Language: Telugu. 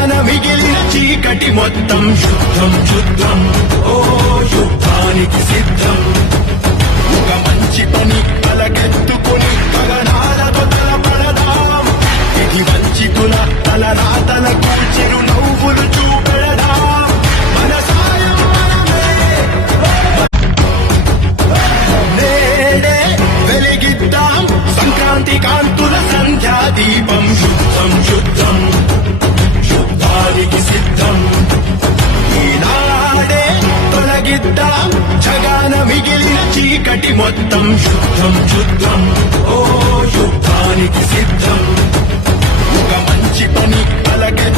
తెలంగాణ మిగిలిన చీకటి మొత్తం యుద్ధం యుద్ధం ఓ యుద్ధానికి సిద్ధం ఒక మంచి పని తలకెత్తుకుని గగనాలతో తలపడదాం ఇది వంచితుల తలరాతలకు చిరునవ్వులు చూపెడదాం మన సాయం నేడే వెలిగిద్దాం సంక్రాంతి కాంతుల సంధ్యా దీపం యుద్ధం యుద్ధం